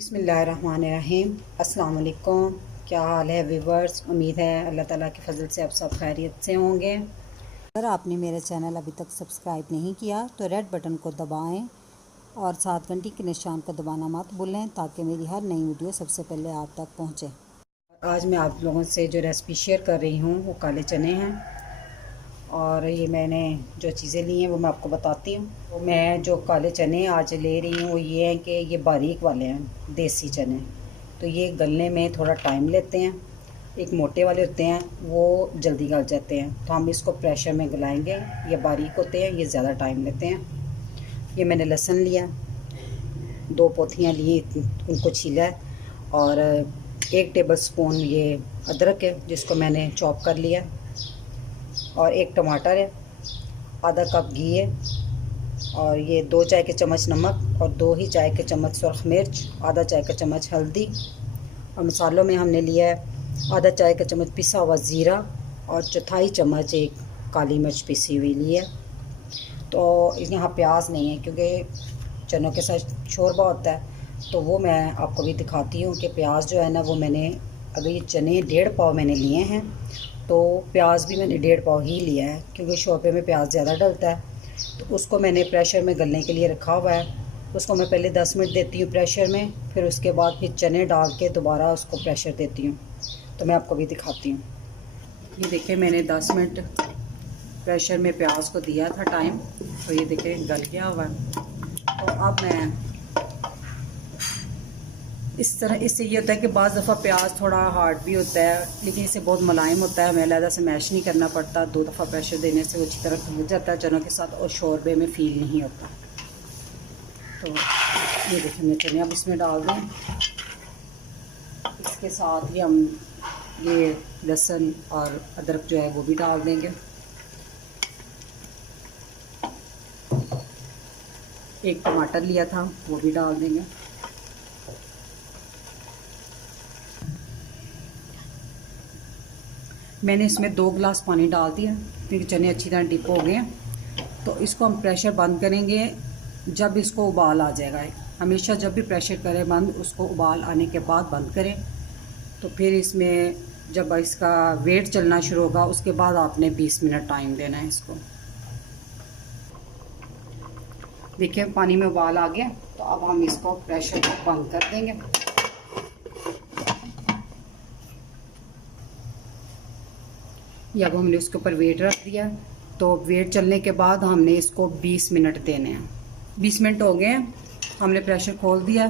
बिस्मिल्लाहिर्रहमानिर्रहीम। अस्सलाम वालेकुम। क्या हाल है व्यूवर्स? उम्मीद है अल्लाह ताला के फजल से आप सब खैरियत से होंगे। अगर आपने मेरा चैनल अभी तक सब्सक्राइब नहीं किया तो रेड बटन को दबाएं और साथ घंटी के निशान को दबाना मत भूलें ताकि मेरी हर नई वीडियो सबसे पहले आप तक पहुंचे। आज मैं आप लोगों से जो रेसिपी शेयर कर रही हूँ वो काले चने हैं और ये मैंने जो चीज़ें ली हैं वो मैं आपको बताती हूँ। तो मैं जो काले चने आज ले रही हूँ वो ये हैं कि ये बारीक वाले हैं, देसी चने। तो ये गलने में थोड़ा टाइम लेते हैं। एक मोटे वाले होते हैं वो जल्दी गल जाते हैं, तो हम इसको प्रेशर में गलाएंगे। ये बारीक होते हैं, ये ज़्यादा टाइम लेते हैं। ये मैंने लहसुन लिया, 2 पोथियाँ ली, उनको छीला है, और 1 टेबल स्पून ये अदरक है जिसको मैंने चॉप कर लिया, और 1 टमाटर है, आधा कप घी है, और ये 2 चाय के चम्मच नमक और 2 ही चाय के चम्मच सुरख मिर्च, आधा चाय का चम्मच हल्दी। और मसालों में हमने लिया है आधा चाय का चम्मच पिसा हुआ ज़ीरा और चौथाई चम्मच एक काली मिर्च पिसी हुई ली है। तो यहाँ प्याज नहीं है क्योंकि चनों के साथ शोरबा होता है, तो वो मैं आपको भी दिखाती हूँ कि प्याज जो है ना वो मैंने, अगर ये चने 1.5 पाव मैंने लिए हैं तो प्याज भी मैंने 1.5 पाव ही लिया है, क्योंकि शोरबे में प्याज ज़्यादा डलता है। तो उसको मैंने प्रेशर में गलने के लिए रखा हुआ है। उसको मैं पहले 10 मिनट देती हूँ प्रेशर में, फिर उसके बाद फिर चने डाल के दोबारा उसको प्रेशर देती हूँ। तो मैं आपको भी दिखाती हूँ। ये देखिए मैंने 10 मिनट प्रेशर में प्याज को दिया था टाइम, तो ये देखिए गल गया हुआ है। तो अब मैं इस तरह, इससे ये होता है कि बाज़ दफ़ा प्याज थोड़ा हार्ड भी होता है, लेकिन इससे बहुत मुलायम होता है, हमें अलहदा से मैश नहीं करना पड़ता। 2 दफ़ा प्रेशर देने से वो अच्छी तरह भुन जाता है चनों के साथ और शोरबे में फ़ील नहीं होता। तो ये देखिए मैं चने अब इसमें डाल दें। इसके साथ ही हम ये लहसुन और अदरक जो है वो भी डाल देंगे। 1 टमाटर लिया था वो भी डाल देंगे। मैंने इसमें 2 गिलास पानी डाल दिया क्योंकि चने अच्छी तरह डिप हो गए हैं। तो इसको हम प्रेशर बंद करेंगे जब इसको उबाल आ जाएगा। हमेशा जब भी प्रेशर करें बंद, उसको उबाल आने के बाद बंद करें। तो फिर इसमें जब इसका वेट चलना शुरू होगा उसके बाद आपने 20 मिनट टाइम देना है इसको। देखिए पानी में उबाल आ गया, तो अब हम इसको प्रेशर को बंद कर देंगे। ये अब हमने उसके ऊपर वेट रख दिया, तो वेट चलने के बाद हमने इसको 20 मिनट देने हैं। 20 मिनट हो गए हैं, हमने प्रेशर खोल दिया।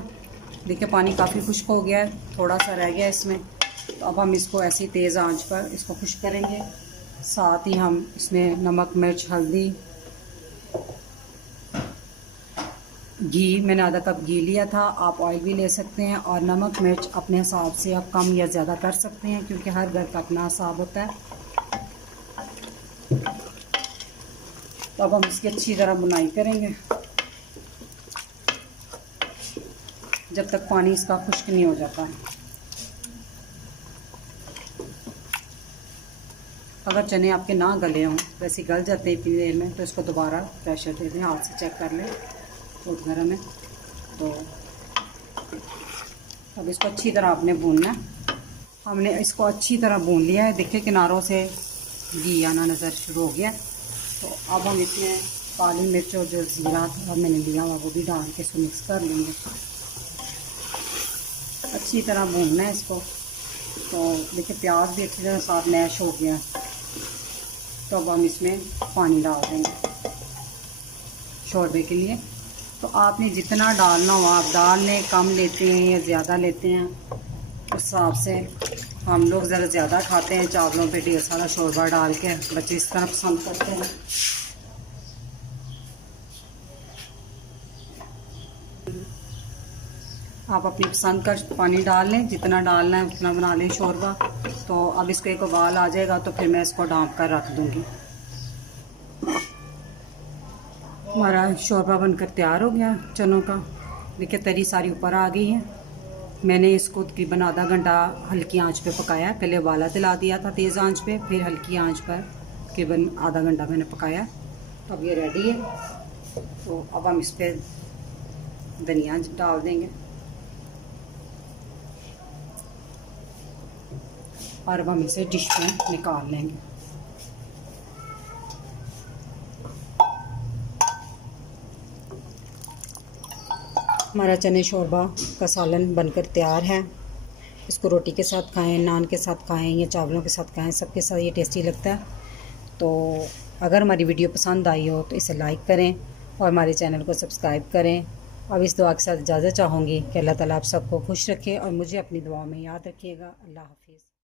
देखिए पानी काफ़ी खुश्क हो गया है, थोड़ा सा रह गया इसमें। तो अब हम इसको ऐसी तेज़ आंच पर इसको खुश्क करेंगे। साथ ही हम इसमें नमक, मिर्च, हल्दी, घी, मैंने आधा कप घी लिया था, आप ऑयल भी ले सकते हैं, और नमक मिर्च अपने हिसाब से आप कम या ज़्यादा कर सकते हैं क्योंकि हर घर का अपना हिसाब होता है। तो अब हम इसकी अच्छी तरह बुनाई करेंगे जब तक पानी इसका खुश्क नहीं हो जाता है। अगर चने आपके ना गले हों, वैसे गल जाते हैं इतनी देर में, तो इसको दोबारा प्रेशर दे दें, हाथ से चेक कर लें बहुत गर्म है। तो अब इसको अच्छी तरह आपने भूनना है। हमने इसको अच्छी तरह भून लिया है, देखिए किनारों से घी आना नज़र शुरू हो गया। तो अब हम इसमें काली मिर्च और जो ज़ीरा था मैंने लिया हुआ वो भी डाल के इसको मिक्स कर लेंगे। अच्छी तरह भूनना है इसको। तो देखिए प्याज भी अच्छी तरह साथ मैश हो गया। तो अब हम इसमें पानी डाल देंगे शोरबे के लिए। तो आपने जितना डालना हो आप डाल लें, कम लेते हैं या ज़्यादा लेते हैं उस हिसाब से। हम लोग ज़रा ज़्यादा खाते हैं चावलों पे ढेर सारा शोरबा डाल के, बच्चे इस तरह पसंद करते हैं। आप अपनी पसंद का पानी डाल लें, जितना डालना है उतना बना लें शोरबा। तो अब इसको एक उबाल आ जाएगा तो फिर मैं इसको ढाँप कर रख दूँगी। हमारा शोरबा बनकर तैयार हो गया चनों का। देखिए तरी सारी ऊपर आ गई है। मैंने इसको तकरीबन आधा घंटा हल्की आंच पे पकाया। पहले उबाला दिला दिया था तेज़ आंच पे, फिर हल्की आंच पर तकरीबन आधा घंटा मैंने पकाया। तो अब ये रेडी है। तो अब हम इस पर धनिया डाल देंगे। और अब हम इसे डिश में निकाल लेंगे। हमारा चने शोरबा का सालन बनकर तैयार है। इसको रोटी के साथ खाएं, नान के साथ खाएं या चावलों के साथ खाएं, सबके साथ ये टेस्टी लगता है। तो अगर हमारी वीडियो पसंद आई हो तो इसे लाइक करें और हमारे चैनल को सब्सक्राइब करें। अब इस दुआ के साथ इजाज़त चाहूँगी कि अल्लाह ताला आप सबको खुश रखे और मुझे अपनी दुआ में याद रखिएगा। अल्लाह हाफिज़।